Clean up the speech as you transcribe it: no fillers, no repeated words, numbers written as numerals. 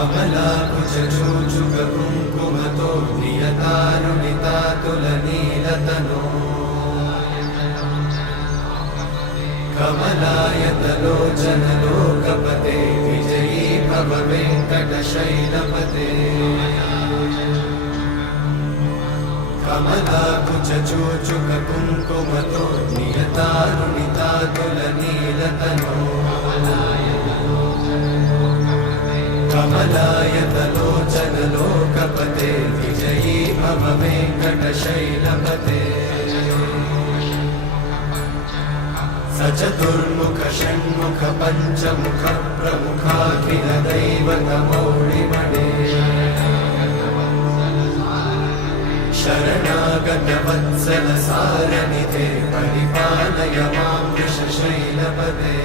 कमलाकुचूचुककुङ्कुमतो नियतारुणितातुलनीलतनो कमलायतलोचनलोकपते विजयी भव वेङ्कटशैलपते कमलाकुचूचुककुङ्कुमतो नियतारुणितातुलनीलतनो कमलायतलोचनलोकपते विजयी भव वेङ्कटशैलपते सचतुर्मुख षण्मुख पञ्चमुख प्रमुखाखिल दैवतमौळिमणे शरणागत वत्सल सारनिधे परिपालय मां वृषशैलपते